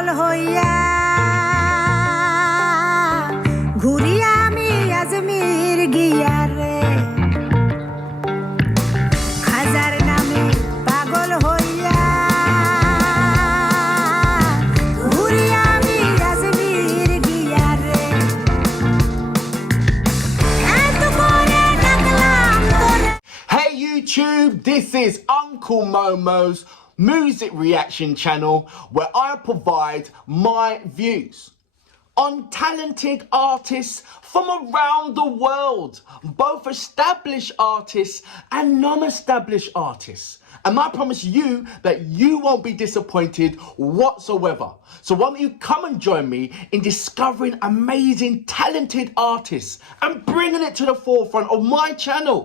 পাগল হইয়া ঘুরি আমি আজমির গিয়া রে খাজার নামে পাগল হইয়া ঘুরি আমি আজমির গিয়া রে এত করে ডাকলাম তোরে। Hey YouTube, this is Uncle Momo's music reaction channel where I provide my views on talented artists from around the world, both established artists and non-established artists. And I promise you that you won't be disappointed whatsoever. So why don't you come and join me in discovering amazing talented artists and bringing it to the forefront of my channel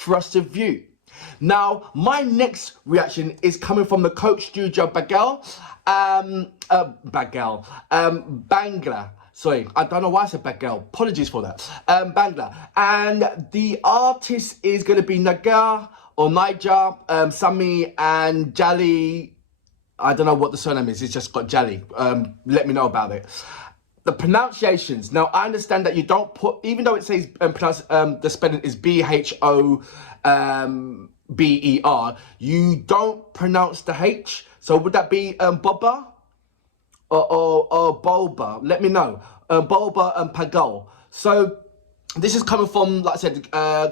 for us to view. Now, my next reaction is coming from the Coach Studio Bangla. Sorry, I don't know why I said Bagel. Apologies for that. Bangla. And the artist is going to be Nigar Sumi and Jalali. I don't know what the surname is. It's just got Jalali. Let me know about it. The pronunciations. Now, I understand that you don't put, even though it says the spelling is Bhober, you don't pronounce the H. So would that be Boba or Bhober? Let me know. Bhober Pagol. So this is coming from, like I said,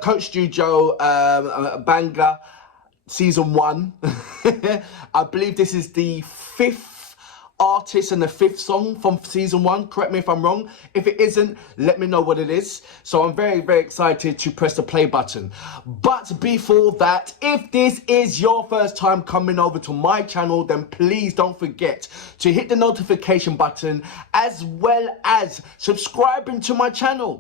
Coach Studio Bangla, season 1. I believe this is the 5th artist and the 5th song from season 1. Correct me if I'm wrong. If it isn't, let me know what it is. So I'm very, very excited to press the play button. But before that, if this is your first time coming over to my channel, then please don't forget to hit the notification button as well as subscribing to my channel.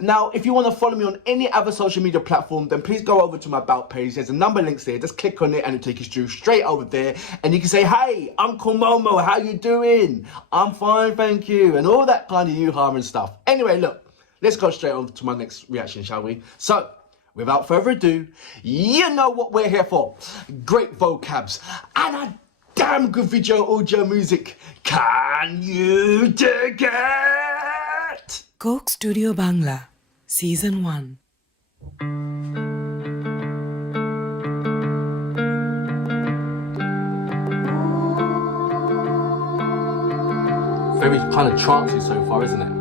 Now, if you want to follow me on any other social media platform, then please go over to my About page. There's a number of links there. Just click on it and it'll take you straight over there. And you can say, hey, Uncle Momo, how you doing? I'm fine, thank you. And all that kind of yoo-ha and stuff. Anyway, look, let's go straight on to my next reaction, shall we? So, without further ado, you know what we're here for. Great vocabs and a damn good video audio music. Can you dig it? Coke Studio Bangla, Season 1. Very kind of trancey so far, isn't it?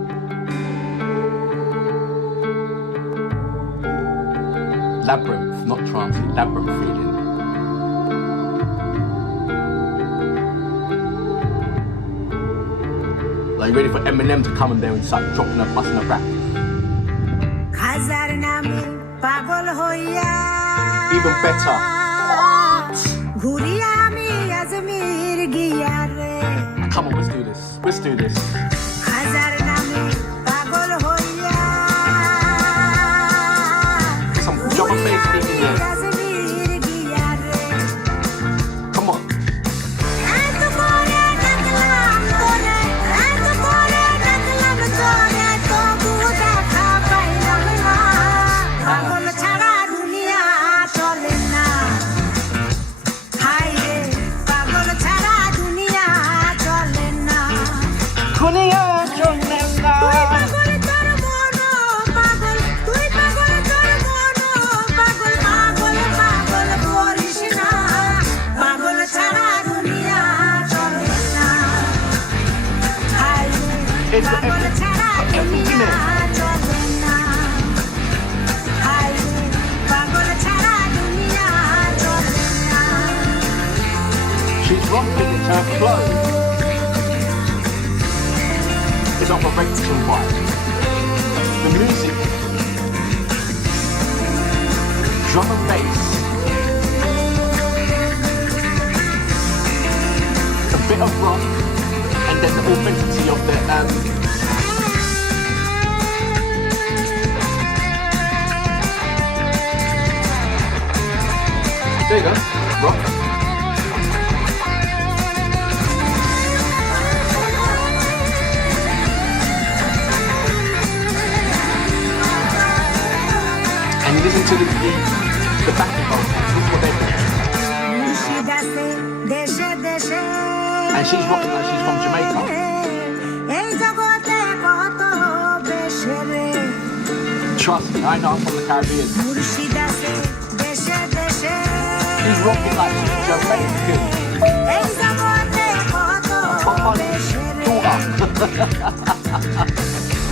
Labyrinth, not trancey, labyrinth feeling. Like, you ready for Eminem to come in there and start dropping a busting a rap? Even better. Come on, let's do this. Let's do this. Some drop and bass beat in there. Come on. She's rocking her clothes. It's of a Rachel vibe. The music, drum and bass, a bit of rock, and then the authenticity of the there you go, rock. And you listen to the backing vocals. This is what they do. And she's rocking like she's from Jamaica. এই জগতে কত বেশে রে Trust me, I know I'm from the Caribbean. মুর্শিদ আছে দেশে দেশে She's rocking like she's Jamaican. এই জগতে কত বেশে রে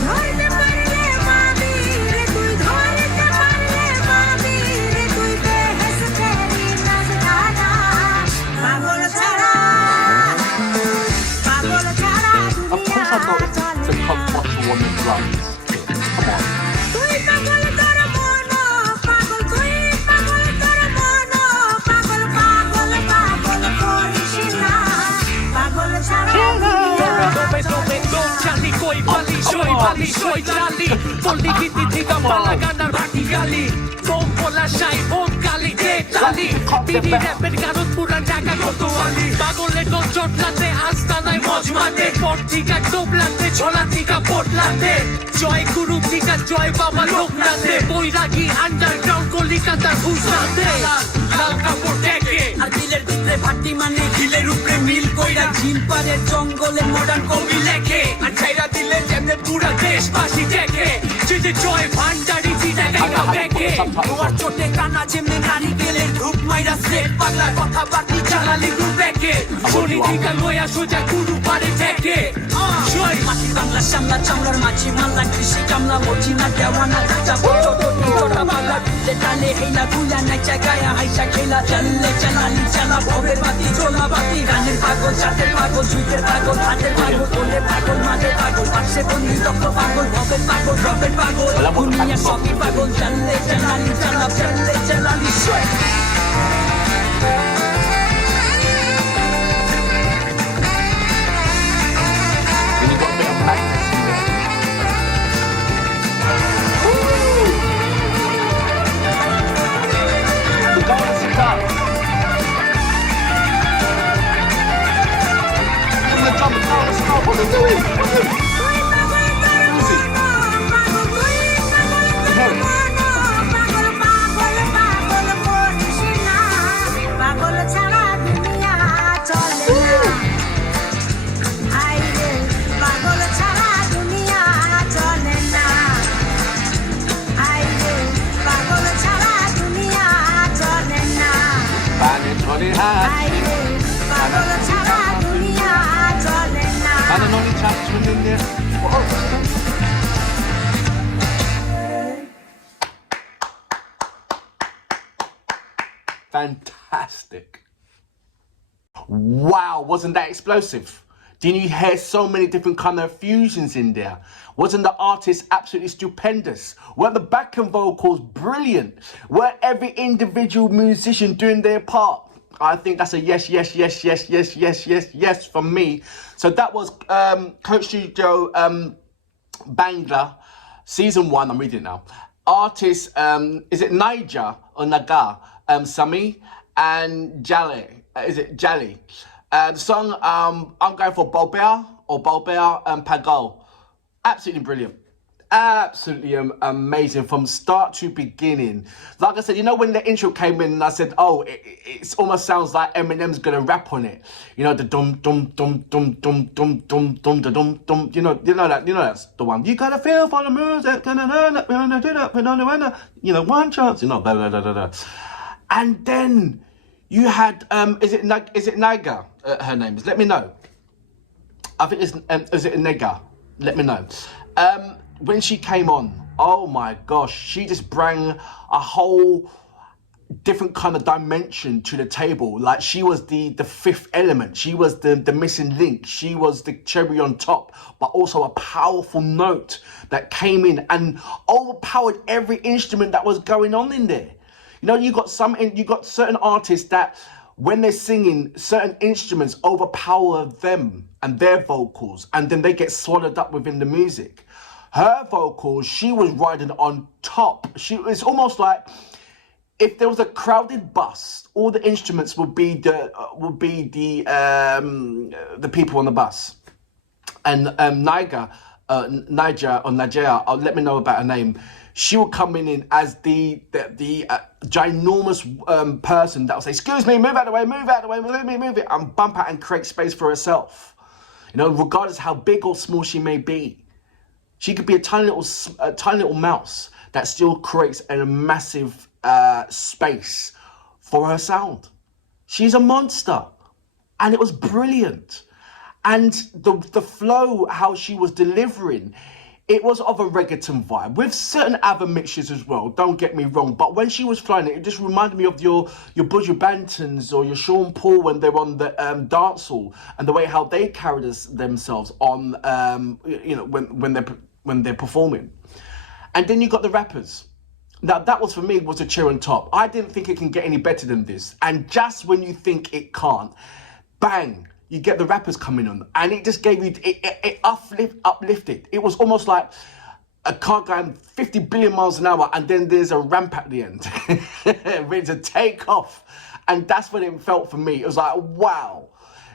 ধরতে পারলে মাবি রে তুই ধরতে পারলে মাবি রে তুই বেহেস তেরি নাজ গানা পাগল ছাড়া Of course I know it's the controversial on the drums. Come on. তুই পাগল তোর মন পাগল তুই পাগল তোর মন পাগল পাগল পাগল করিস না পাগল ছাড়া Jalali koi bali shoy Jalali Polli giti thika pala ganar bhati gali Bom pola shai bom gali de Jalali Bidi rapper garot puran jaga kotoali Pagole don jotlaতে আস্তানায় মজ মাতে পট থিকা টোপলাতে ছোলা থিকা পটলাতে জয় গুরু থিকা জয় বাবা লোকনাথে বৈরাগী আন্ডারগ্রাউন্ড কলিকাতার ঘুষাতে লাল কাপড় দেখে আর দিলের ভিতরে ভাটি মানে ঢিলের উপরে মিল কইরা ঝিল পারের জঙ্গলে মডার্ন কবি লেখে আর ছাইরা দিলে যেমনে পুরা দেশবাসী দেখে যে জয় ভান্ডারি চিটা গাইয়া দেখে ওর চোটে কানা যেমনে নারিকেলের ধূপ মাইরা সেট পাগলা কথা বাতি জালালি গ্রুপ দেখে শনি থিকা লয়া সোজা গুরু পারে দেখে জয় মাটি বাংলা সামলা চামলার মাঝি মাল্লা কৃষি কামলা মজিনা দেওয়ানা চাচা বড় টোটি তোরা বাংলা দিলে টালে হেলা গুলা নাচা গায়া হাইসা খেলা চললে চালালি চালা ভবের বাতি চোলা বাতি গানের পাগল চাটের পাগল জুইতের পাগল হাতের পাগল কোলে পাগল মাঝে পাগল পাশে বন্দি লক্ষ পাগল ভবের পাগল রবের পাগল দুনিয়া সবই পাগল চললে চালালি চালা চললে চালালি শয় And you got a bit of madness in there. Go on, sit down. Give him the drum and pound and stuff. What are they doing? What are they doing? Who's he? Harry. পাগল ছাড়া দুনিয়া চলে না আইরে পাগল ছাড়া দুনিয়া চলে না আইরে পাগল ছাড়া দুনিয়া চলে না Bang it, on it, hand. আইরে পাগল ছাড়া দুনিয়া চলে না And an only chance in there. What? Fantastic. Wow, wasn't that explosive? Didn't you hear so many different kind of fusions in there? Wasn't the artist absolutely stupendous? Weren't the backing vocals brilliant? Weren't every individual musician doing their part? I think that's a yes, yes, yes, yes, yes, yes, yes, yes from me. So that was Coach Studio Bangla, season 1, I'm reading it now. Artist, is it Nigar or Nigar Sumi and Jalali? Is it Jalali? The song, I'm going for Bhober Pagol. Absolutely brilliant. Absolutely amazing from start to beginning. Like I said, you know when the intro came in and I said, oh, it almost sounds like Eminem's gonna rap on it. You know, the dum dum dum dum dum dum dum dum da dum dum. You know that's the one. You gotta feel for the music, you know, one chance, you know, blah blah blah blah blah. And then you had is it Nigar? Her name is. Let me know. I think it's is it Nigar? Let me know. When she came on, oh my gosh, she just brought a whole different kind of dimension to the table. Like she was the fifth element. She was the missing link. She was the cherry on top, but also a powerful note that came in and overpowered every instrument that was going on in there. You know, you got certain artists that when they're singing, certain instruments overpower them and their vocals, and then they get swallowed up within the music. Her vocals, she was riding on top. It's almost like if there was a crowded bus, all the instruments would be the people on the bus. And Niger, let me know about her name. she would come in as the ginormous person that would say, excuse me, move out of the way, move it, and bump out and create space for herself. You know, regardless how big or small she may be. She could be a tiny little mouse that still creates a massive space for her sound. She's a monster. And it was brilliant. And the flow, how she was delivering, it was of a reggaeton vibe with certain other mixtures as well, don't get me wrong. But when she was flying it just reminded me of your Buju Bantons or your Sean Paul when they're on the dance hall, and the way how they carried themselves on, you know, when they're performing. And then you got the rappers. Now that was, for me, was a cherry on top. I didn't think it can get any better than this. And just when you think it can't, bang, you get the rappers coming on, and it just gave you, it uplifted. It was almost like a car going 50 billion miles an hour, and then there's a ramp at the end, ready to take off. And that's what it felt for me. It was like, wow.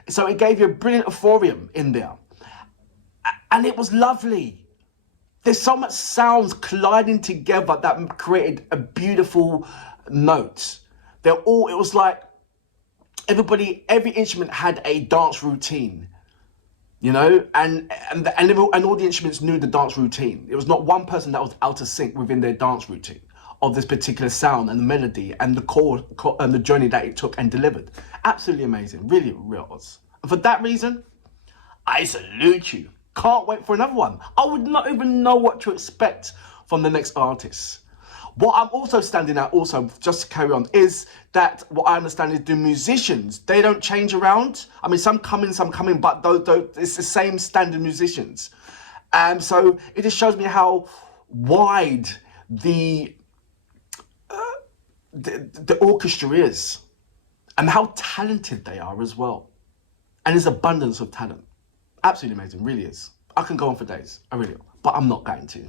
So it gave you a brilliant euphorium in there. And it was lovely. There's so much sounds colliding together that created a beautiful note. It was like, every instrument had a dance routine, you know, and all the instruments knew the dance routine. It was not one person that was out of sync within their dance routine of this particular sound and the melody and the core and the journey that it took and delivered. Absolutely amazing, really was. And for that reason, I salute you. Can't wait for another one. I would not even know what to expect from the next artist. What I'm also standing out, just to carry on, is that what I understand is the musicians, they don't change around. I mean, some come in, but it's the same standard musicians. So it just shows me how wide the orchestra is and how talented they are as well. And there's abundance of talent. Absolutely amazing, really is. I can go on for days, I really will, but I'm not going to.